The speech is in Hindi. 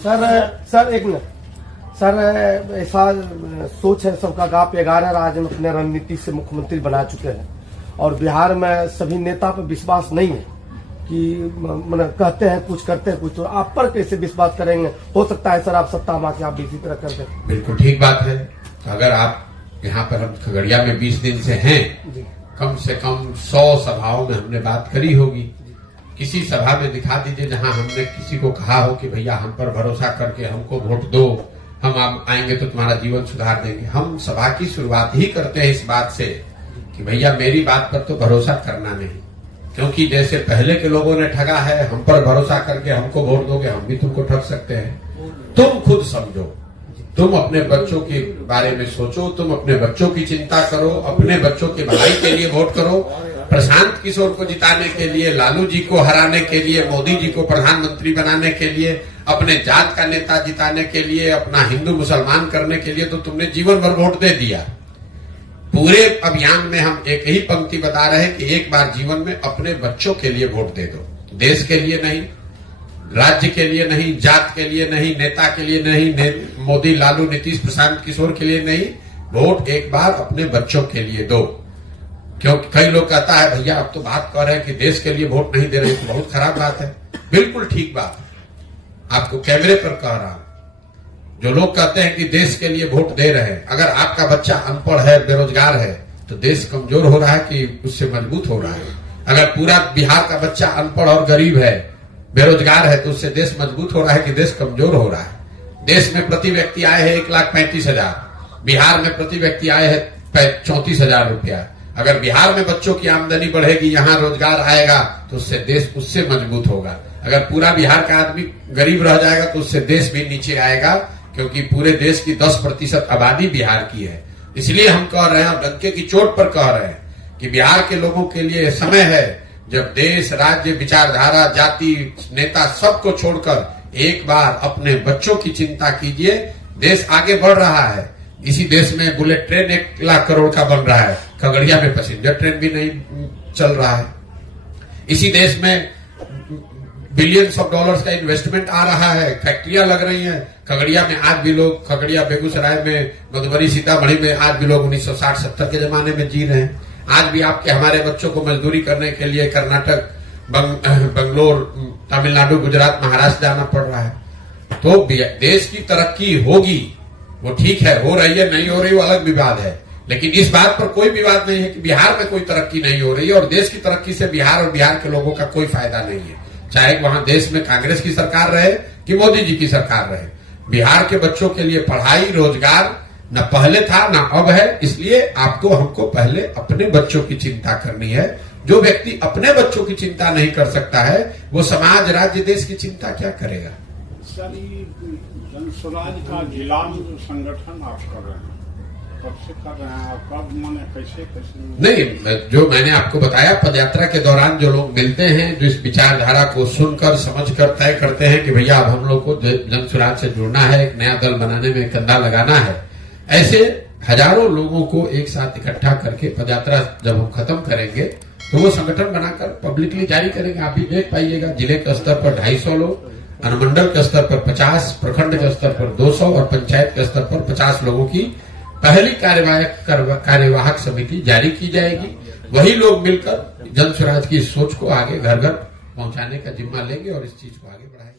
सर एक मिनट सर, ऐसा सोच है सबका कि आप 11 राज्य में अपने रणनीति से मुख्यमंत्री बना चुके हैं और बिहार में सभी नेता पर विश्वास नहीं है कि मतलब कहते हैं कुछ करते हैं कुछ, तो आप पर कैसे विश्वास करेंगे? हो सकता है सर आप सत्ता में आके आप भी इसी तरह कर दें। बिल्कुल ठीक बात है। तो अगर आप यहाँ पर, हम खगड़िया में 20 दिन से हैं, कम से कम 100 सभाओं में हमने बात करी होगी। किसी सभा में दिखा दीजिए जहां हमने किसी को कहा हो कि भैया हम पर भरोसा करके हमको वोट दो, हम आप आएंगे तो तुम्हारा जीवन सुधार देंगे। हम सभा की शुरुआत ही करते हैं इस बात से कि भैया मेरी बात पर तो भरोसा करना नहीं, क्योंकि जैसे पहले के लोगों ने ठगा है, हम पर भरोसा करके हमको वोट दोगे, हम भी तुमको ठग सकते हैं। तुम खुद समझो, तुम अपने बच्चों के बारे में सोचो, तुम अपने बच्चों की चिंता करो, अपने बच्चों की भलाई के लिए वोट करो। प्रशांत किशोर को जिताने के लिए, लालू जी को हराने के लिए, मोदी जी को प्रधानमंत्री बनाने के लिए, अपने जात का नेता जिताने के लिए, अपना हिंदू मुसलमान करने के लिए तो तुमने जीवन भर वोट दे दिया। पूरे अभियान में हम एक ही पंक्ति बता रहे हैं कि एक बार जीवन में अपने बच्चों के लिए वोट दे दो। देश के लिए नहीं, राज्य के लिए नहीं, जात के लिए नहीं, नेता के लिए नहीं, मोदी लालू नीतीश प्रशांत किशोर के लिए नहीं, वोट एक बार अपने बच्चों के लिए दो। क्योंकि कई लोग कहता है भैया अब तो बात कर रहे हैं कि देश के लिए वोट नहीं दे रहे, तो बहुत खराब बात है। बिल्कुल ठीक बात है, आपको कैमरे पर कह रहा हूं। जो लोग कहते हैं कि देश के लिए वोट दे रहे हैं, अगर आपका बच्चा अनपढ़ है, बेरोजगार है, तो देश कमजोर हो रहा है कि उससे मजबूत हो रहा है? अगर पूरा बिहार का बच्चा अनपढ़ और गरीब है, बेरोजगार है, तो उससे देश मजबूत हो रहा है कि देश कमजोर हो रहा है? देश में प्रति व्यक्ति आए हैं 1,35,000, बिहार में प्रति व्यक्ति आए हैं 34,000 रुपया। अगर बिहार में बच्चों की आमदनी बढ़ेगी, यहाँ रोजगार आएगा, तो उससे देश उससे मजबूत होगा। अगर पूरा बिहार का आदमी गरीब रह जाएगा तो उससे देश भी नीचे आएगा, क्योंकि पूरे देश की 10% आबादी बिहार की है। इसलिए हम कह रहे हैं, डंके की चोट पर कह रहे हैं कि बिहार के लोगों के लिए समय है जब देश, राज्य, विचारधारा, जाति, नेता सबको छोड़कर एक बार अपने बच्चों की चिंता कीजिए। देश आगे बढ़ रहा है। इसी देश में बुलेट ट्रेन 1 लाख करोड़ का बन रहा है, खगड़िया में पैसेंजर ट्रेन भी नहीं चल रहा है। इसी देश में बिलियंस ऑफ डॉलर्स का इन्वेस्टमेंट आ रहा है, फैक्ट्रियां लग रही हैं। खगड़िया में आज भी लोग, खगड़िया, बेगूसराय में, मधुबनी, सीतामढ़ी में आज भी लोग 1960-70 के जमाने में जी रहे हैं। आज भी आपके हमारे बच्चों को मजदूरी करने के लिए कर्नाटक, बंगलोर, तमिलनाडु, गुजरात, महाराष्ट्र जाना पड़ रहा है। तो देश की तरक्की होगी, वो ठीक है, हो रही है, नहीं हो रही वो अलग विवाद है, लेकिन इस बात पर कोई विवाद नहीं है कि बिहार में कोई तरक्की नहीं हो रही है और देश की तरक्की से बिहार और बिहार के लोगों का कोई फायदा नहीं है। चाहे वहां देश में कांग्रेस की सरकार रहे कि मोदी जी की सरकार रहे, बिहार के बच्चों के लिए पढ़ाई, रोजगार न पहले था न अब है। इसलिए आपको, हमको पहले अपने बच्चों की चिंता करनी है। जो व्यक्ति अपने बच्चों की चिंता नहीं कर सकता है, वो समाज, राज्य, देश की चिंता क्या करेगा? सर, जन स्वराज का जिला संगठन आप कर रहे हैं, कब से कर रहे हैं? आप कब, माने कैसे? नहीं, जो मैंने आपको बताया, पदयात्रा के दौरान जो लोग मिलते हैं, जो इस विचारधारा को सुनकर, समझकर तय करते हैं कि भैया अब हम लोग को जन स्वराज से जुड़ना है, एक नया दल बनाने में कंधा लगाना है, ऐसे हजारों लोगों को एक साथ इकट्ठा करके पदयात्रा जब हम खत्म करेंगे तो वो संगठन बनाकर पब्लिकली जारी करेंगे। आप भी देख पाइएगा, जिले के स्तर पर 250 लोग, अनुमंडल के स्तर पर 50, प्रखंड के स्तर पर 200 और पंचायत के स्तर पर 50 लोगों की पहली कार्यवाहक समिति जारी की जाएगी। वही लोग मिलकर जन स्वराज की सोच को आगे घर घर पहुंचाने का जिम्मा लेंगे और इस चीज को आगे बढ़ाएंगे।